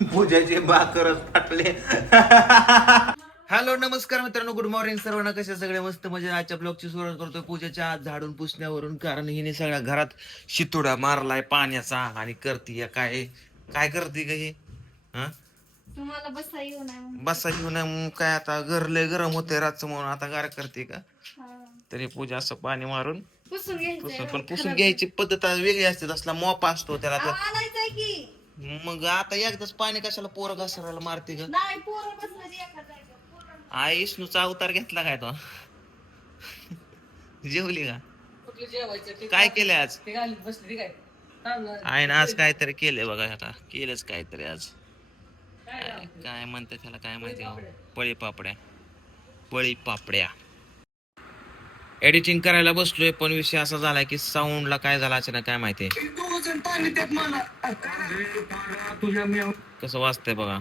पूजाचे भाकरच फाटले. हॅलो नमस्कार मित्रांनो, गुड मॉर्निंग सर्वांना. कसे सगळे मस्त म्हणजे आजच्या ब्लॉगची सुरुवात करतोय पूजाच्या आज झाडून पुसण्यावरून, कारण हिने सगळ्या घरात शितोडा मारलाय पाण्याचा आणि करते काय काय करते का हे. हा तुम्हाला बसा येऊ नये बसा घेऊन काय आता घर लय गरम होते रातचं म्हणून आता गार करते का. तरी पूजा असं पाणी मारून पुसून घ्यायचंय. पण पुसून घ्यायची पद्धत वेगळी असते, तसला मोपा असतो त्याला. आणायचंय की मग आता एकदाच पाणी कशाला पोरं घसरायला मारते ग. नाही पोरं बसलं एका जागेवर. आई विष्णूचा अवतार घेतला काय तो. जेवली का? काय केलंय आज? आहे ना आज काहीतरी केलंय बघा. आता केलंच काहीतरी आज. काय म्हणतात त्याला काय माहिती हो? पळी पापड्या. पळी पापड्या एडिटिंग करायला बसलोय, पण विषय असा झालाय की साऊंडला काय झालं अचानक काय माहिती. कसं वाजतंय बघा.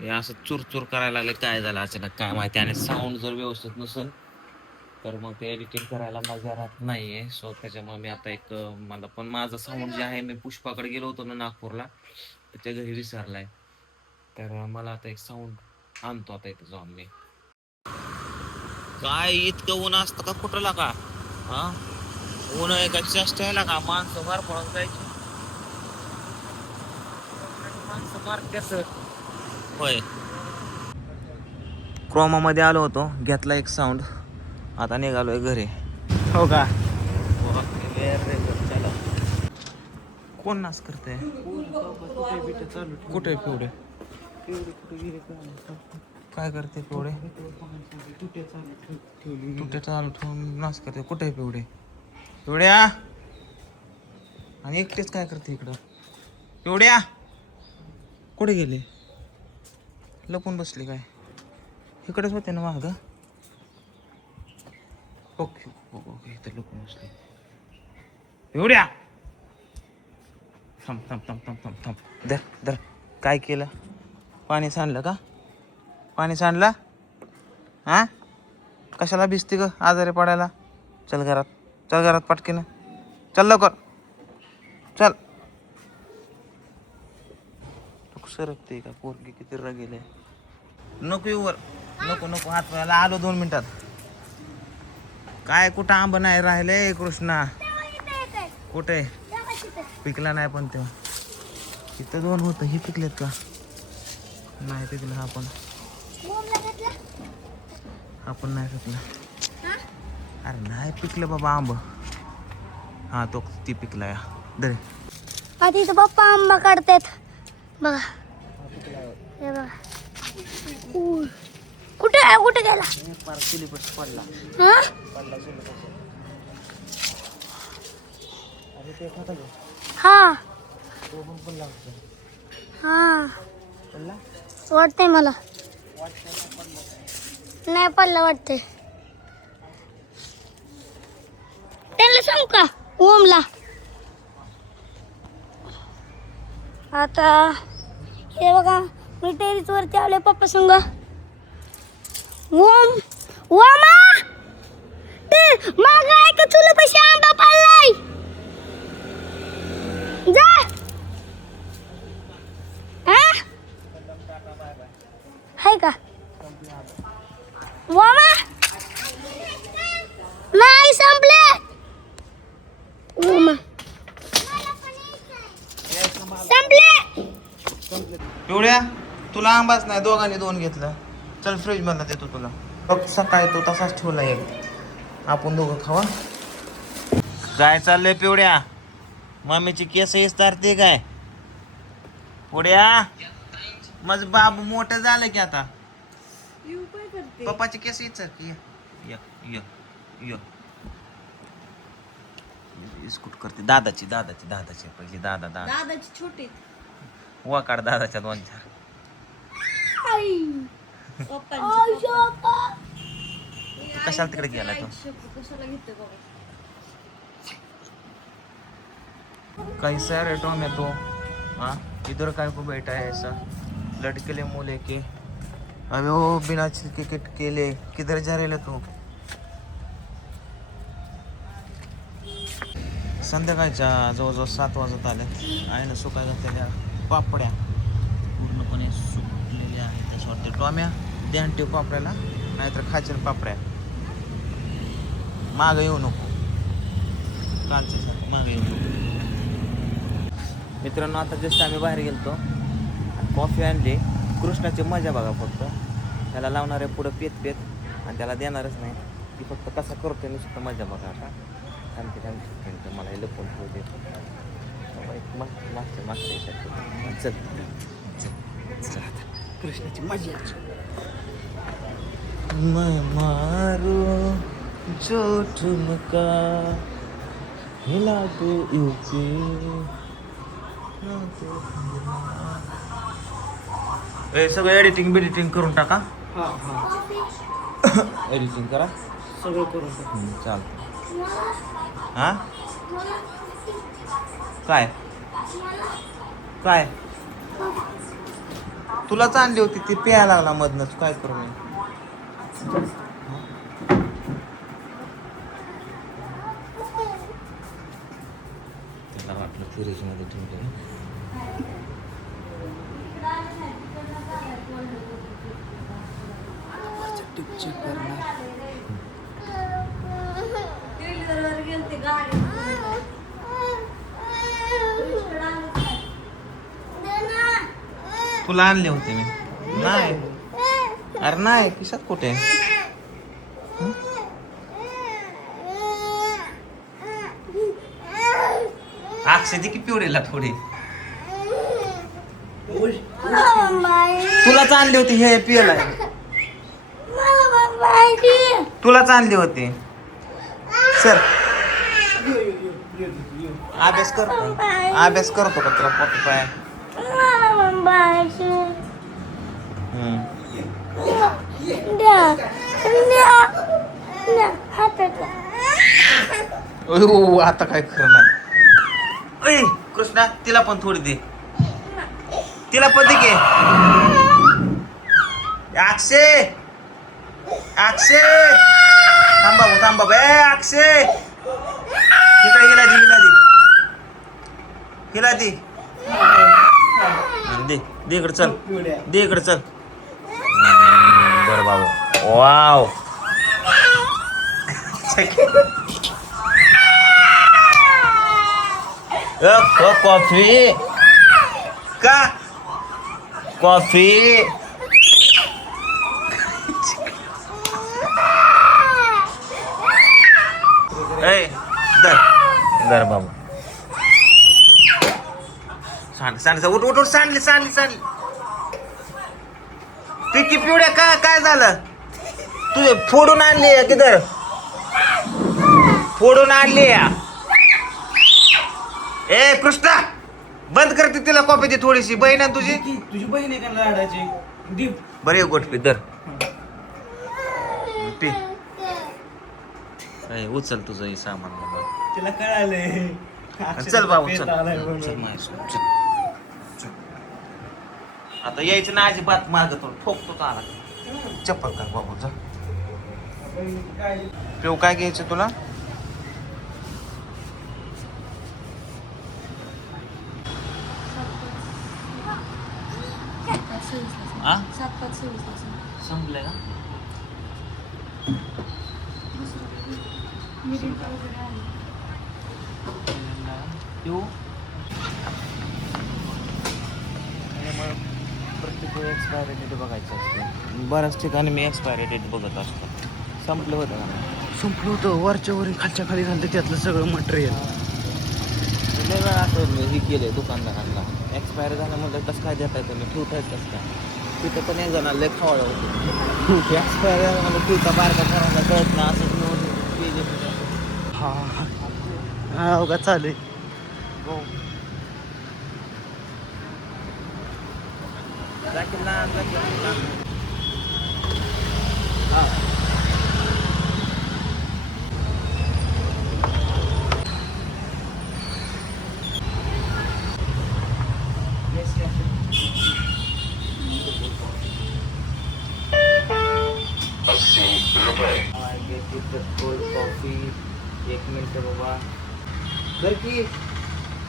हे असं चुरचूर करायला लागले, काय झालं अचानक काय माहिती. आणि साऊंड जर व्यवस्थित नसेल तर मग ते एडिटिंग करायला मजा राहत नाहीये. सो त्याच्यामुळे मी आता एक मला पण माझं साऊंड जे आहे, मी पुष्पाकडे गेलो होतो ना नागपूरला, त्याच्या घरी विसरलाय. तर मला आता एक साऊंड आणतो आता इथं जाऊन मी. काय इतकं ऊन असतं का कुठं लागा. हा ऊन एका चेष्ट आहे का. माणसं मार पडून जायची. माणसं मारत्याच होय. क्रोमा मध्ये आलो होतो, घेतला एक साऊंड, आता निघालोय घरी. हो का. कोण नाच करते. कुठे पिवडे काय करते पिवडे. तुटे चालू ठेवून नाच करते. कुठे पिवडे. पिवड्या आणि एकटेच काय करते इकडं. पिवड्या कुठे गेले. लपून बसली काय. इकडेच होते ना माग. ओके ओके इथं लपून बसले. पिवड्या थांब थांब थांब थांब थांब थांब. धर धर. काय केलं. पाणी सांडलं का. पाणी सांडलं. हा कशाला भिजते ग आजारी पडायला. चल घरात. चल घरात पटकीनं. चल लवकर चल. तू सरकते का पोरगी किती गेले. नको येऊवर. नको नको हात पायाला आलो 2 मिनिटात. काय कुठं आंब नाही राहिले कृष्णा. कुठे पिकला नाही पण तेव्हा. इथं 2 होतं. हे पिकलेत का. नाही पिकलं. हा पण नाही पिकलं. अरे नाही पिकलं बाबा आंब. हा तो ती पिकला या दरे. आधी तर पप्पा आंबा काढतात बघा. हे बघा. कुठे कुठे गेला. पडला. हा हा वाटतंय मला. नाही पडला वाटतंय. त्यांना सांगू का ओमला. आता हे बघा मी टेरिस वरती आले पप्पा संग. ओम ओमा ते माग आहे का तुला पैसे आंबा पडलाय. जा हाय का ओमा. नाही संपले ओमा. संपले. पिवड्या तुला आंबाच नाही. दोघांनी 2 घेतलं. चल फ्रीज मधला देतो तुला. बघ सकाळी तो तसाच ठेवला एक. आपण दोघं खावा. काय चाललंय पिवड्या. मम्मीची केस इस्तारते काय. पुढ्या माझं बाबू मोठं झालं की आता. पप्पाची केस इचर की. इस्कूट करते. दादाची पहिली दादाची छोटी वाकाड दादाच्या 2-4. कशाला तिकडे गेला तो. कैसा रे टोमॅटो. हाँ इधर काय को बैठा है ऐसा. लड़के मुंह लेके. अबे वो बिना छिलके के केले. किधर जा रहे तू. संध्याकाळच्या जवळजवळ 7 वाजत आले. आहे ना सुकाय घातलेल्या पापड्या पूर्णपणे सुटलेल्या आहेत असं वाटतं. टॉम्या ध्यान ठेव पापड्याला, नाहीतर खाचील पापड्या. मागं येऊ नको, कालच्या सारखं मागं येऊ नको. मित्रांनो आता जस्ट आम्ही बाहेर गेलतो, कॉफी आणली. कृष्णाची मजा बघा फक्त. त्याला लावणार आहे पुढं पेत पेत आणि त्याला देणारच नाही. ती फक्त कसा करतो नुसतं मजा बघा. आता थांबते मला हे लपून ठेवते. मागच्या चल चल आता कृष्णाची मजा. मारू जो ठुमका हिला दे यूपी. सगळं एडिटिंग करून टाका. एडिटिंग करा सगळं करून चाल. हा काय काय तुलाच आणली होती ती प्यायला लागला मधनच. काय करू मी? त्याला वाटलं फ्रीज मध्ये ठेवलं. चेक करणार. तुला आणले होते मी. नाही अरे नाही किशात कुठे. अक्षय की पिवडेला थोडी. तुलाच आणली होती हे पियला. तुलाच आणली होती. सर अभ्यास करतो का तुला पोट पाय. आता काय खरं नाही. कृष्णा तिला पण थोडी दे. तिला पण दे घे. अक्षय थांबा बे. अक्षय तिकडे हिला दे दे इकडे चल. दे इकडे चल. बरं बाबा. वाव कॉफी का कॉफी. दर बाबा सांड उठ सांडली. पिकी पिवड्या काय झालं? तुझे फोडून आणली किधर? फोडून आणली. ए कृष्णा बंद करते तिला कॉफी दे थोडीशी. बहीण आहे तुझी बहीण आहे का लाडाची? बरं एक गोष्ट पी. दर पी. उचल तुझं हे सामान. तिला कळालंय. चल बाबू चल. आता यायचं ना अजिबात मागतो. ठोकतो आला. चप्पल कर बाबू जा. पिऊ काय घ्यायचं तुला? संपलंय का? प्रत्येक एक्सपायरी डेट बघायची असते. बऱ्याच ठिकाणी मी एक्सपायरी डेट बघत असतो. संपलं होतं वरच्या वरी खालच्या खाली झालं त्यातलं सगळं मटेरियल. लय वेळा असं हे केलंय दुकानदारांना. एक्सपायरी झालं म्हणलं कसं काय देताय तुम्ही? ठेवतायत कसं काय? तिथं पण एक जणाला लय खावळं होतं. एक्सपायरी झालं म्हणलं ठेवता बारका करायला कळत ना. असंच हा उगा चालू आहे. Cold coffee. 1 मिनिट बाबा. बरं की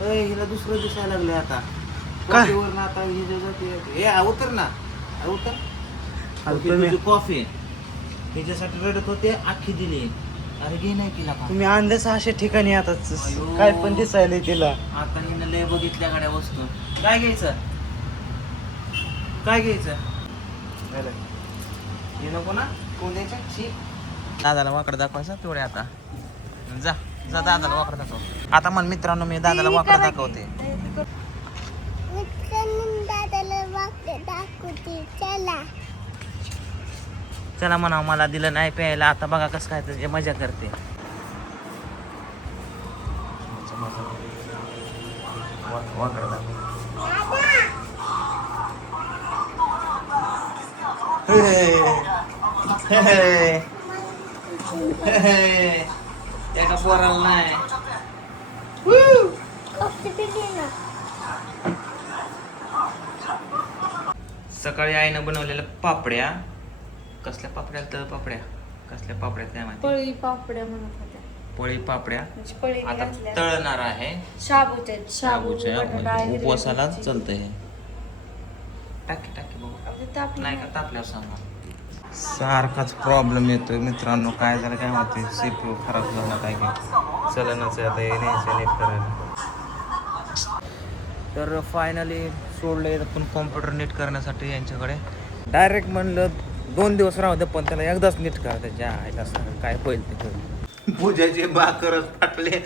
हिला दुसरं दिसायला लागलंय आता. काय? कॉफीवर आता ही जे जाते ए उतर ना उतर तुम्ही कॉफी त्याच्यासाठी रडत होते अख्खी दिली अरे घे नाही तिला का तुम्ही आणलंच अशा ठिकाणी आता अयो. काय पण दिसायला तिला. आता मी लय बघितल्या गाड्या वस्तू काय घ्यायचं काय घ्यायचं हे नको ना कोण द्यायचं शी दादाला वाकड दाखवायचं तेवढे आता जा जा दादाला वाकड दाखव आता मन मित्रांनो मी दादाला वाकड दाखवते चला म्हणा मला दिलं नाही प्यायला आता बघा कसं काय त्याची मजा करते वाकड दाखव एका पोराला नाही सकाळी आईनं बनवलेल्या पापड्या कसल्या पापड्या तळ पापड्या कसल्या पापड्या काय माहिती पळी पापड्या म्हणत होत्या पोळी पापड्या म्हणजे पळी आता घातल्या. तळणार आहे शाबूच्या शाबूच्या बटाटा, हिरवी उपवासाला मिरची. चालतंय टाकी टाकी बघू आपली तापली नाही का नाही. तापल्यावर सांगा सारखाच प्रॉब्लेम येतोय मित्रांनो काय झालं काय माहिती CPU खराब झाला काय काय चलनच आहे आता हे न्यायचं नीट करायला तर फायनली सोडलंय पण कॉम्प्युटर नीट करण्यासाठी यांच्याकडे डायरेक्ट म्हणलं 2 दिवस राहू दे पण त्याला एकदाच नीट करा त्याच्या आईला सांग काय होईल ते होईल पूजाचे बाकरच फाटले